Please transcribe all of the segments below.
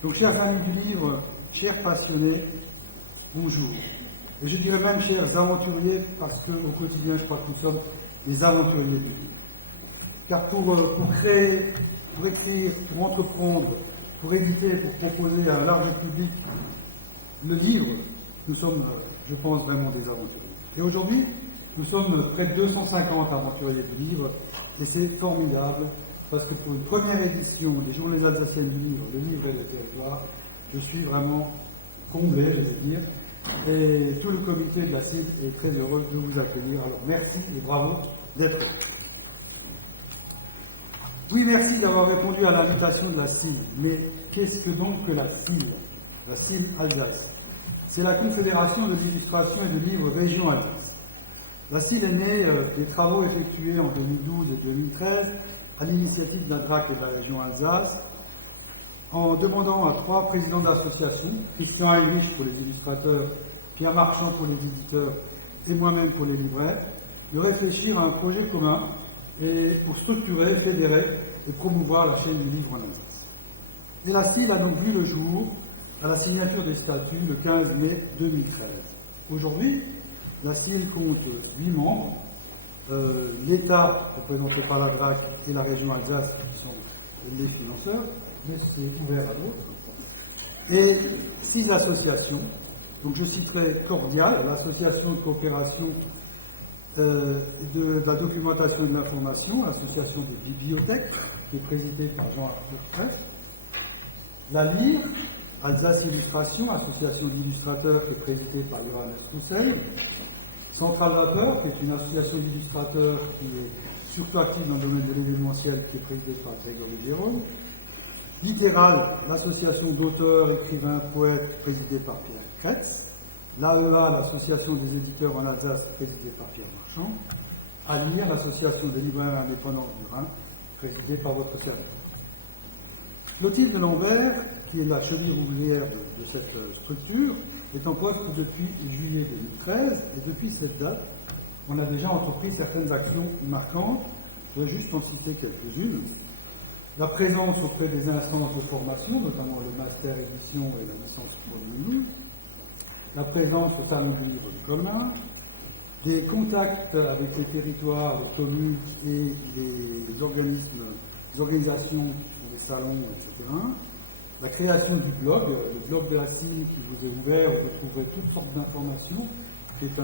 Donc, chers amis du livre, chers passionnés, bonjour. Et je dirais même chers aventuriers, parce qu'au quotidien, je crois que nous sommes des aventuriers du livre. Car pour créer, pour écrire, pour entreprendre, pour éditer, pour proposer à un large public le livre, nous sommes, je pense, vraiment des aventuriers. Et aujourd'hui, nous sommes près de 250 aventuriers du livre, et c'est formidable, parce que pour une première édition des Journées alsaciennes du livre, le livre et le territoire, je suis vraiment comblé, je vais dire, et tout le comité de la CIL est très heureux de vous accueillir. Alors merci et bravo d'être là. Oui, merci d'avoir répondu à l'invitation de la CIL. Mais qu'est-ce que donc que la CIL? La CIL Alsace. C'est la Confédération de l'illustration et de livres Région Alsace. La CIL est née des travaux effectués en 2012 et 2013 à l'initiative de la DRAC et de la région Alsace, en demandant à 3 présidents d'associations, Christian Heinrich pour les illustrateurs, Pierre Marchand pour les éditeurs et moi-même pour les libraires, de réfléchir à un projet commun et pour structurer, fédérer et promouvoir la chaîne du livre en Alsace. Et la CIL a donc vu le jour à la signature des statuts le 15 mai 2013. Aujourd'hui, la CIL compte 8 membres, l'État, représenté par la DRAC, et la région Alsace, qui sont les financeurs, mais c'est ouvert à d'autres, et 6 associations. Donc je citerai Cordial, l'association de coopération de la documentation et de l'information, l'association des bibliothèques, qui est présidée par Jean-Arthur Crest, la LIR, Alsace Illustration, association d'illustrateurs qui est présidée par Johannes Roussel, Central Vapeur, qui est une association d'illustrateurs qui est surtout active dans le domaine de l'événementiel, qui est présidée par Grégory Jérôme, Littéral, l'association d'auteurs, écrivains, poètes, présidée par Pierre Kretz, l'AEA, l'association des éditeurs en Alsace, présidée par Pierre Marchand, ALIR, l'association des libraires indépendants du Rhin, présidée par votre serviteur. Clotilde Lambert, qui est la cheville ouvrière de cette structure, est en poste depuis juillet 2013, et depuis cette date, on a déjà entrepris certaines actions marquantes. Je vais juste en citer quelques-unes. La présence auprès des instances de formation, notamment le master édition et la licence pour le livre, la présence au salon du livre de Colmar, des contacts avec les territoires, les communes et les organisations pour les salons, etc. La création du blog, le blog de la CIL qui vous est ouvert, où vous trouverez toutes sortes d'informations, qui est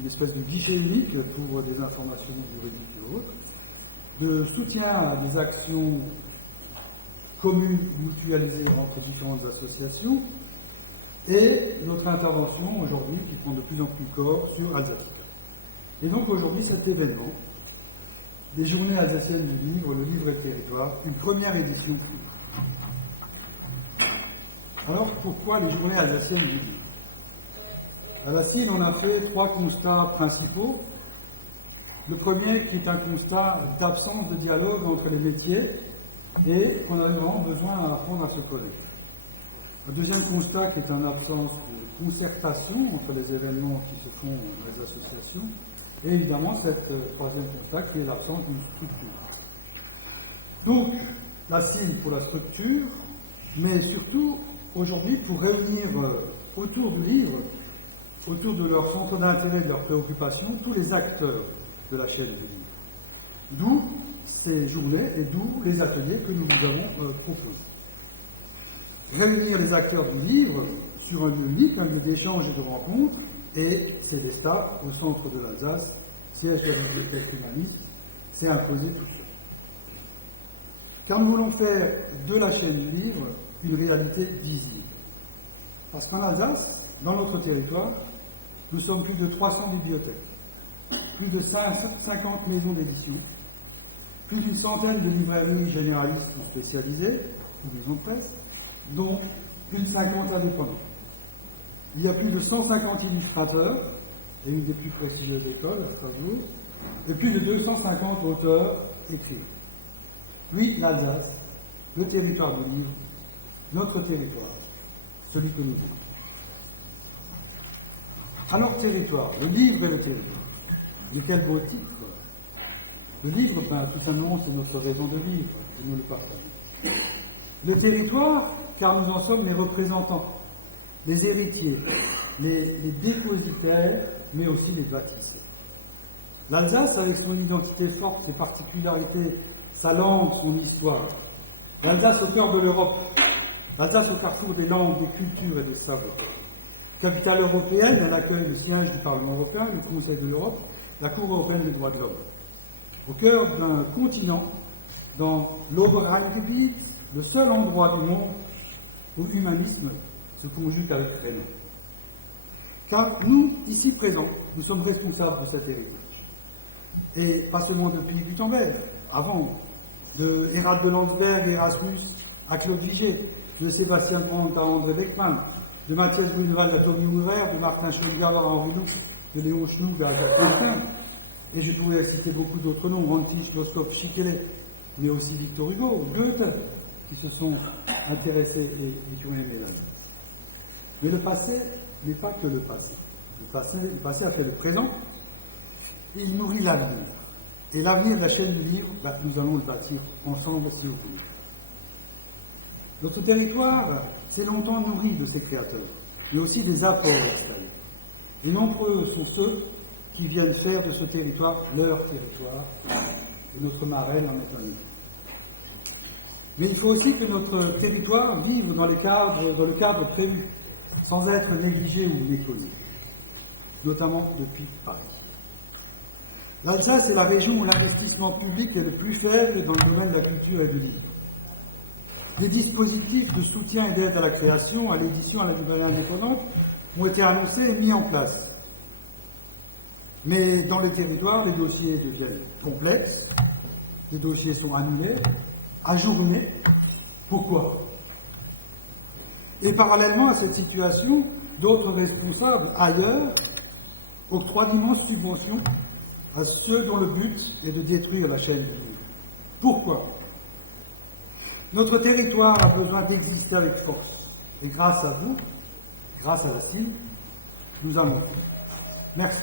une espèce de guichet unique pour des informations juridiques et autres. De soutien à des actions communes mutualisées entre différentes associations, et notre intervention aujourd'hui qui prend de plus en plus corps sur Alsace. Et donc aujourd'hui, cet événement, des Journées alsaciennes du livre, le livre et le territoire, une première édition. Alors pourquoi les Journées alsaciennes du livre? À la CIL, on a fait 3 constats principaux. Le premier qui est un constat d'absence de dialogue entre les métiers et qu'on avait vraiment besoin d'apprendre à se connaître. Le deuxième constat qui est une absence de concertation entre les événements qui se font dans les associations. Et évidemment, cette troisième constat qui est l'absence d'une structure. Donc, la CIL pour la structure, mais surtout, aujourd'hui, pour réunir autour du livre, autour de leur centre d'intérêt, de leurs préoccupations, tous les acteurs de la chaîne du livre. D'où ces journées et d'où les ateliers que nous vous avons proposés. Réunir les acteurs du livre sur un lieu unique, un lieu d'échange et de rencontre, et Célestat, au centre de l'Alsace, siège de la bibliothèque humaniste, s'est imposé tout seul. Car nous voulons faire de la chaîne du livre une réalité visible. Parce qu'en Alsace, dans notre territoire, nous sommes plus de 300 bibliothèques, plus de 50 maisons d'édition, plus d'une centaine de librairies généralistes ou spécialisées, ou maisons de presse, dont plus de 50 indépendants. Il y a plus de 150 illustrateurs, et une des plus prestigieuses écoles à Strasbourg, et plus de 250 auteurs écrivains. Oui, l'Alsace, le territoire du livre, notre territoire, celui que nous vivons. Alors, territoire, le livre et le territoire. Mais quel beau titre! Le livre, tout simplement, c'est notre raison de vivre, et nous le partageons. Le territoire, car nous en sommes les représentants, les héritiers, les dépositaires, mais aussi les bâtisseurs. L'Alsace, avec son identité forte, ses particularités, sa langue, son histoire. L'Alsace au cœur de l'Europe. L'Alsace au carrefour des langues, des cultures et des savoirs. Capitale européenne, elle accueille le siège du Parlement européen, du Conseil de l'Europe, la Cour européenne des droits de l'homme. Au cœur d'un continent, dans l'Oberrheingebiet, le seul endroit du monde où l'humanisme se conjugue avec prénom. Car nous, ici présents, nous sommes responsables de cet héritage. Et pas seulement de Philippe Gutenberg, avant, de Hérald de Landsberg, Erasmus à Claude Vigée, de Sébastien Brandt à André Beckmann, de Mathias Grunewald à Tommy Mourer, de Martin Schongauer à Henri Lux, de Léon Schnoub à Jacques Quentin, et je pourrais citer beaucoup d'autres noms, Rantich, Moskov, Schickele, mais aussi Victor Hugo, Goethe, qui se sont intéressés et qui ont aimé la vie. Mais le passé n'est pas que le passé. Le passé a fait le présent, et il nourrit l'avenir. Et l'avenir de la chaîne du livre, nous allons le bâtir ensemble si vous voulez. Notre territoire s'est longtemps nourri de ses créateurs, mais aussi des apports extérieurs. Et nombreux sont ceux qui viennent faire de ce territoire leur territoire, et notre marraine en est un autre. Mais il faut aussi que notre territoire vive dans le cadre prévu, sans être négligé ou méconnu, notamment depuis Paris. L'Alsace est la région où l'investissement public est le plus faible dans le domaine de la culture et du livre. Des dispositifs de soutien et d'aide à la création, à l'édition, à la nouvelle indépendante ont été annoncés et mis en place. Mais dans le territoire, les dossiers deviennent complexes, les dossiers sont annulés, ajournés. Pourquoi? Et parallèlement à cette situation, d'autres responsables ailleurs octroient d'immenses subventions à ceux dont le but est de détruire la chaîne du livre. Pourquoi? Notre territoire a besoin d'exister avec force. Et grâce à vous, grâce à la CIL, nous allons faire. Merci.